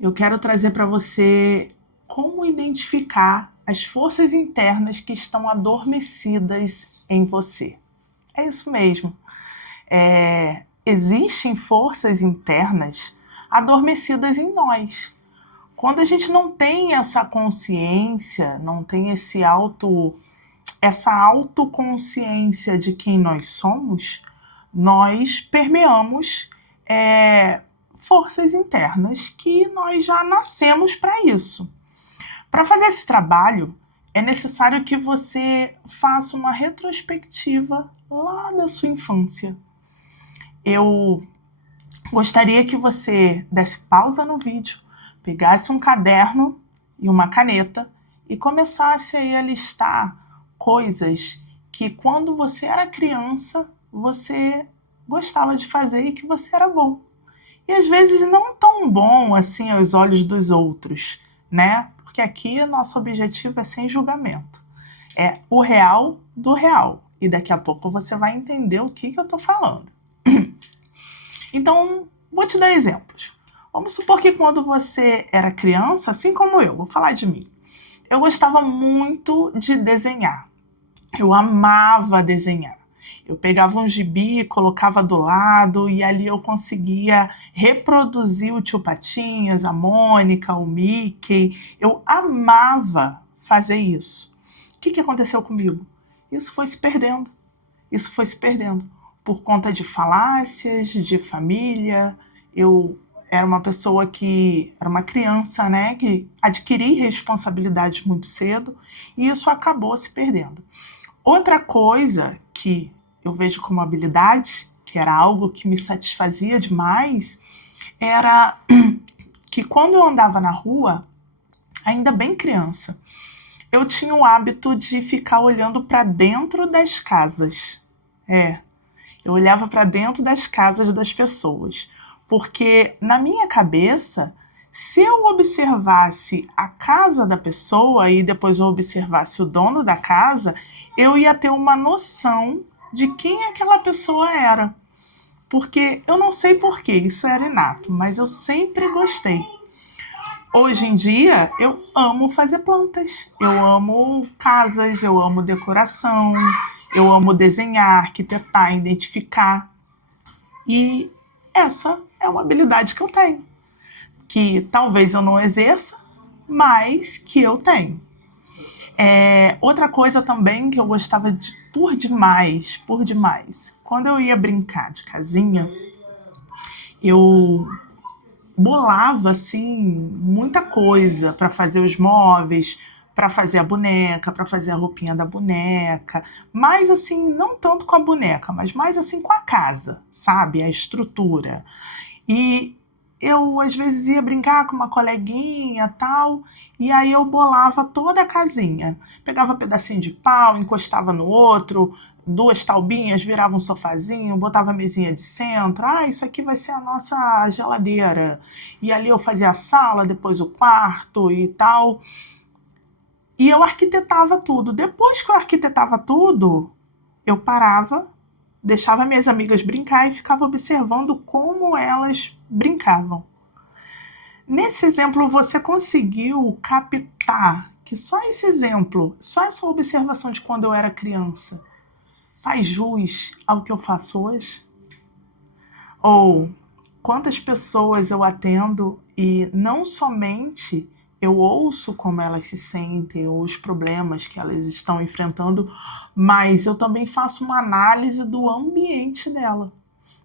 eu quero trazer para você como identificar as forças internas que estão adormecidas em você. É isso mesmo. Existem forças internas adormecidas em nós. Quando a gente não tem essa consciência, não tem essa autoconsciência de quem nós somos, nós permeamos forças internas que nós já nascemos para isso. Para fazer esse trabalho, é necessário que você faça uma retrospectiva lá da sua infância. Eu gostaria que você desse pausa no vídeo, pegasse um caderno e uma caneta e começasse aí a listar coisas que quando você era criança você gostava de fazer e que você era bom. E às vezes não tão bom assim aos olhos dos outros, né? Porque aqui nosso objetivo é sem julgamento. É o real do real. E daqui a pouco você vai entender o que eu tô falando. Então, vou te dar exemplos. Vamos supor que quando você era criança, assim como eu, vou falar de mim, eu gostava muito de desenhar. Eu amava desenhar. Eu pegava um gibi, colocava do lado e ali eu conseguia reproduzir o Tio Patinhas, a Mônica, o Mickey. Eu amava fazer isso. O que aconteceu comigo? Isso foi se perdendo. Isso foi se perdendo. Por conta de falácias, de família. Eu era uma pessoa que era uma criança, né, que adquiri responsabilidades muito cedo e isso acabou se perdendo. Outra coisa que eu vejo como habilidade, que era algo que me satisfazia demais, era que quando eu andava na rua, ainda bem criança, eu tinha o hábito de ficar olhando para dentro das casas. Eu olhava para dentro das casas das pessoas, porque na minha cabeça, se eu observasse a casa da pessoa e depois eu observasse o dono da casa, eu ia ter uma noção de quem aquela pessoa era. Porque eu não sei porquê, isso era inato, mas eu sempre gostei. Hoje em dia, eu amo fazer plantas, eu amo casas, eu amo decoração, eu amo desenhar, arquitetar, identificar. E essa é uma habilidade que eu tenho, que talvez eu não exerça, mas que eu tenho. Outra coisa também que eu gostava por demais, quando eu ia brincar de casinha, eu bolava assim muita coisa para fazer os móveis, para fazer a boneca, para fazer a roupinha da boneca, mas assim, não tanto com a boneca, mas mais assim com a casa, sabe? A estrutura. E eu às vezes ia brincar com uma coleguinha tal, e aí eu bolava toda a casinha. Pegava um pedacinho de pau, encostava no outro, duas taubinhas, virava um sofazinho, botava a mesinha de centro. Ah, isso aqui vai ser a nossa geladeira. E ali eu fazia a sala, depois o quarto e tal. E eu arquitetava tudo. Depois que eu arquitetava tudo, eu parava, deixava minhas amigas brincar e ficava observando como elas brincavam. Nesse exemplo, você conseguiu captar que só esse exemplo, só essa observação de quando eu era criança, faz jus ao que eu faço hoje? Ou quantas pessoas eu atendo e não somente eu ouço como elas se sentem ou os problemas que elas estão enfrentando, mas eu também faço uma análise do ambiente dela.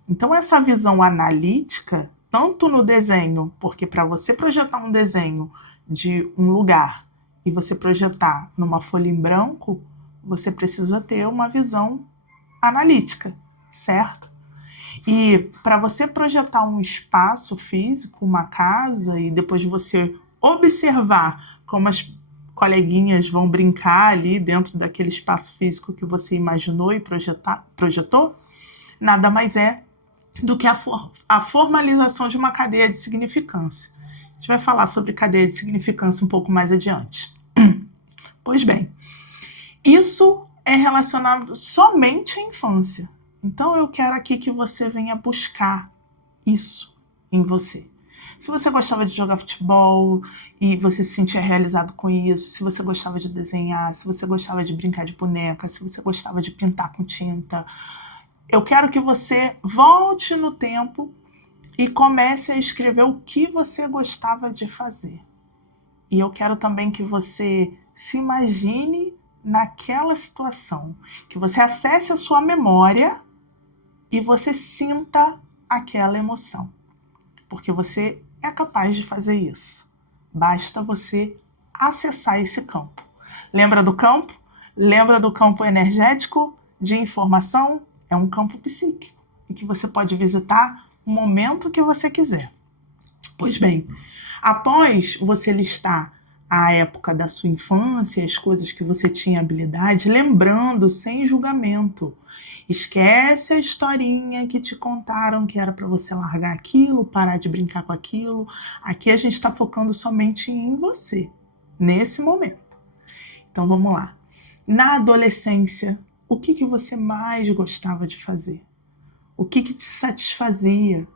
Então essa visão analítica, tanto no desenho, porque para você projetar um desenho de um lugar e você projetar numa folha em branco, você precisa ter uma visão analítica, certo? E para você projetar um espaço físico, uma casa, e depois você observar como as coleguinhas vão brincar ali dentro daquele espaço físico que você imaginou e projetou, nada mais é do que a formalização de uma cadeia de significância. A gente vai falar sobre cadeia de significância um pouco mais adiante. Pois bem, isso é relacionado somente à infância. Então eu quero aqui que você venha buscar isso em você. Se você gostava de jogar futebol e você se sentia realizado com isso, se você gostava de desenhar, se você gostava de brincar de boneca, se você gostava de pintar com tinta, eu quero que você volte no tempo e comece a escrever o que você gostava de fazer. E eu quero também que você se imagine naquela situação, que você acesse a sua memória e você sinta aquela emoção, porque você é capaz de fazer isso. Basta você acessar esse campo. Lembra do campo? Lembra do campo energético de informação? É um campo psíquico e que você pode visitar o momento que você quiser. Pois bem, após você listar a época da sua infância, as coisas que você tinha habilidade, lembrando sem julgamento. Esquece a historinha que te contaram que era para você largar aquilo, parar de brincar com aquilo. Aqui a gente está focando somente em você, nesse momento. Então vamos lá. Na adolescência, o que você mais gostava de fazer? O que te satisfazia?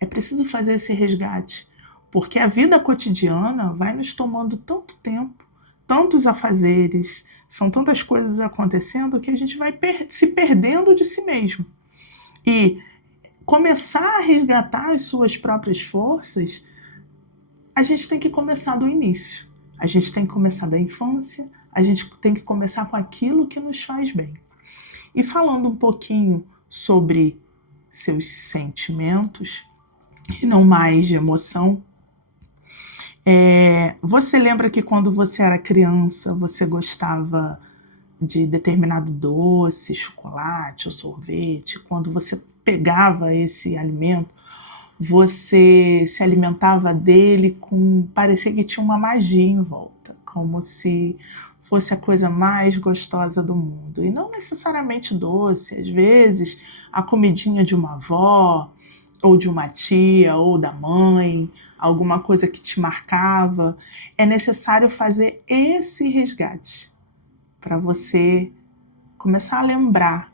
É preciso fazer esse resgate, porque a vida cotidiana vai nos tomando tanto tempo, tantos afazeres, são tantas coisas acontecendo que a gente vai se perdendo de si mesmo. E começar a resgatar as suas próprias forças, a gente tem que começar do início. A gente tem que começar da infância, a gente tem que começar com aquilo que nos faz bem. E falando um pouquinho sobre seus sentimentos, e não mais de emoção, você lembra que quando você era criança, você gostava de determinado doce, chocolate ou sorvete? Quando você pegava esse alimento, você se alimentava dele parecia que tinha uma magia em volta, como se fosse a coisa mais gostosa do mundo. E não necessariamente doce, às vezes a comidinha de uma avó, ou de uma tia, ou da mãe, alguma coisa que te marcava. É necessário fazer esse resgate para você começar a lembrar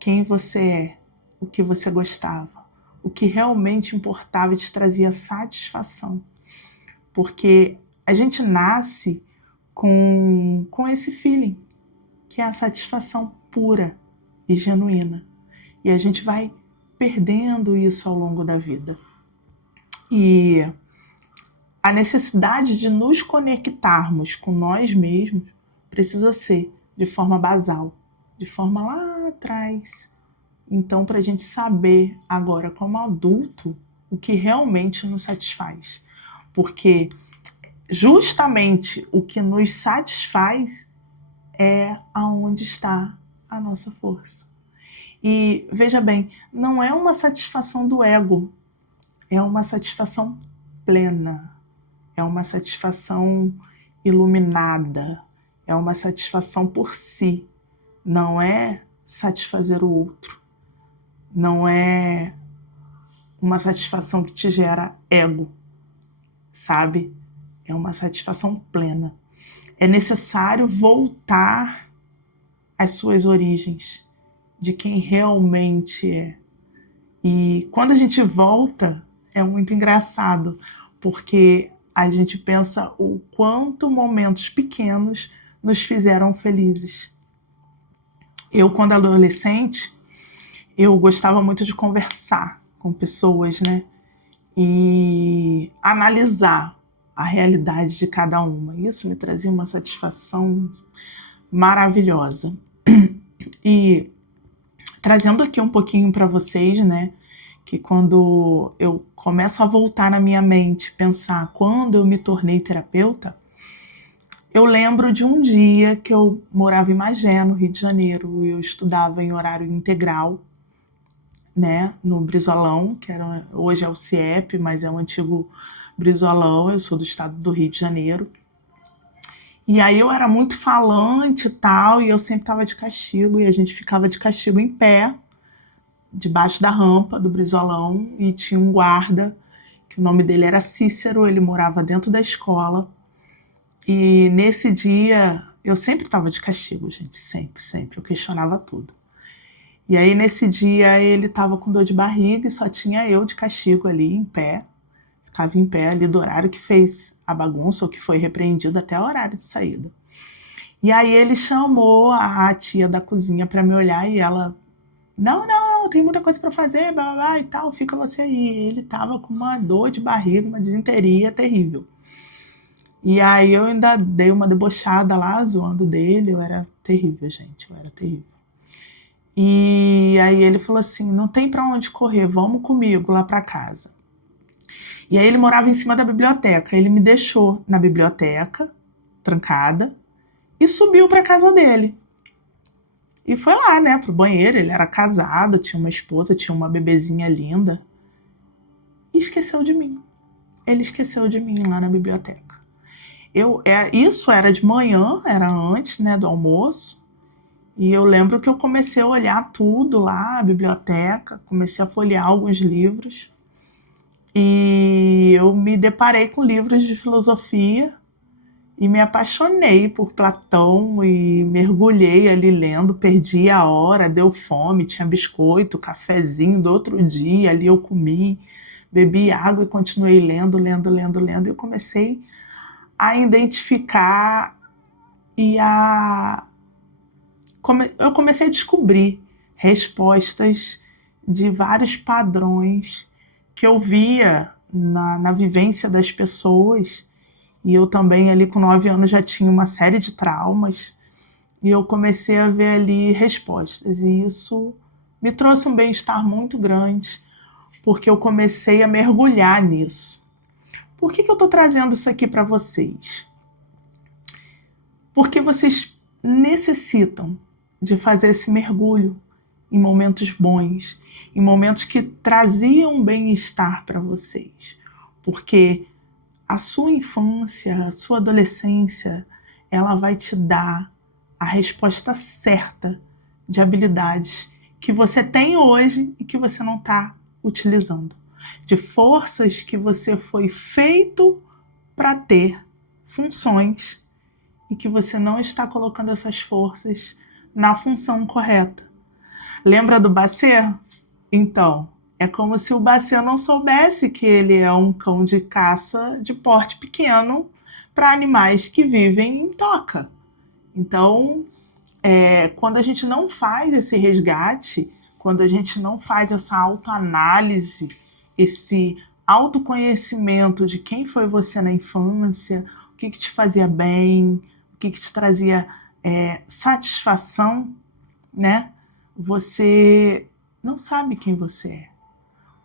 quem você é, o que você gostava, o que realmente importava e te trazia satisfação. Porque a gente nasce com esse feeling, que é a satisfação pura e genuína. E a gente vai perdendo isso ao longo da vida. E a necessidade de nos conectarmos com nós mesmos precisa ser de forma basal, de forma lá atrás. Então, para a gente saber agora, como adulto, o que realmente nos satisfaz. Porque justamente o que nos satisfaz é aonde está a nossa força. E veja bem, não é uma satisfação do ego, é uma satisfação plena, é uma satisfação iluminada, é uma satisfação por si, não é satisfazer o outro, não é uma satisfação que te gera ego, sabe? É uma satisfação plena. É necessário voltar às suas origens, de quem realmente é. E quando a gente volta, é muito engraçado, porque a gente pensa o quanto momentos pequenos nos fizeram felizes. Eu, quando adolescente, eu gostava muito de conversar com pessoas, né? E analisar a realidade de cada uma. Isso me trazia uma satisfação maravilhosa. E trazendo aqui um pouquinho para vocês, né? Que quando eu começo a voltar na minha mente, pensar quando eu me tornei terapeuta, eu lembro de um dia que eu morava em Magé, no Rio de Janeiro, e eu estudava em horário integral, né, no Brizolão, que hoje é o CIEP, mas é o antigo Brizolão. Eu sou do estado do Rio de Janeiro. E aí eu era muito falante e tal, e eu sempre estava de castigo, e a gente ficava de castigo em pé, debaixo da rampa do Brizolão, e tinha um guarda, que o nome dele era Cícero, ele morava dentro da escola. E nesse dia, eu sempre estava de castigo, gente, sempre, eu questionava tudo. E aí nesse dia ele estava com dor de barriga e só tinha eu de castigo ali, em pé. ficava em pé ali do horário que fez a bagunça ou que foi repreendido até o horário de saída. E aí ele chamou a tia da cozinha para me olhar e ela, não, tem muita coisa para fazer, blá, blá, blá, e tal, fica você aí. Ele tava com uma dor de barriga, uma disenteria terrível. E aí eu ainda dei uma debochada lá, zoando dele, eu era terrível, gente, eu era terrível. E aí ele falou assim, não tem para onde correr, vamos comigo lá para casa. E aí ele morava em cima da biblioteca, ele me deixou na biblioteca, trancada, e subiu para casa dele. E foi lá, né, pro banheiro, ele era casado, tinha uma esposa, tinha uma bebezinha linda. E esqueceu de mim. Ele esqueceu de mim lá na biblioteca. Isso era de manhã, era antes, né, do almoço. E eu lembro que eu comecei a olhar tudo lá, a biblioteca, comecei a folhear alguns livros. E eu me deparei com livros de filosofia e me apaixonei por Platão e mergulhei ali lendo, perdi a hora, deu fome, tinha biscoito, cafezinho do outro dia, ali eu comi, bebi água e continuei lendo, e eu comecei a identificar e eu comecei a descobrir respostas de vários padrões que eu via na vivência das pessoas. E eu também, ali com 9 anos, já tinha uma série de traumas. E eu comecei a ver ali respostas. E isso me trouxe um bem-estar muito grande, porque eu comecei a mergulhar nisso. Por que eu estou trazendo isso aqui para vocês? Porque vocês necessitam de fazer esse mergulho em momentos bons, em momentos que traziam bem-estar para vocês. Porque a sua infância, a sua adolescência, ela vai te dar a resposta certa de habilidades que você tem hoje e que você não está utilizando. De forças que você foi feito para ter, funções, e que você não está colocando essas forças na função correta. Lembra do Basset? Então, é como se o Basset não soubesse que ele é um cão de caça de porte pequeno para animais que vivem em toca. Então, quando a gente não faz esse resgate, quando a gente não faz essa autoanálise, esse autoconhecimento de quem foi você na infância, o que te fazia bem, o que te trazia satisfação, né? Você não sabe quem você é.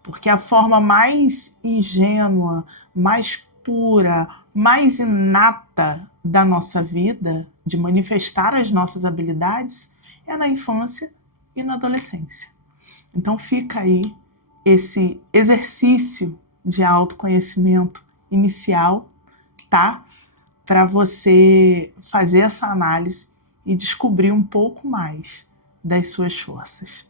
Porque a forma mais ingênua, mais pura, mais inata da nossa vida, de manifestar as nossas habilidades, é na infância e na adolescência. Então fica aí esse exercício de autoconhecimento inicial, tá? Para você fazer essa análise e descobrir um pouco mais das suas forças.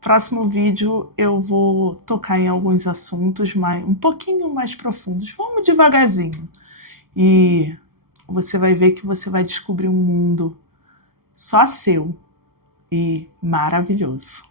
Próximo vídeo eu vou tocar em alguns assuntos um pouquinho mais profundos. Vamos devagarzinho. E você vai ver que você vai descobrir um mundo só seu e maravilhoso.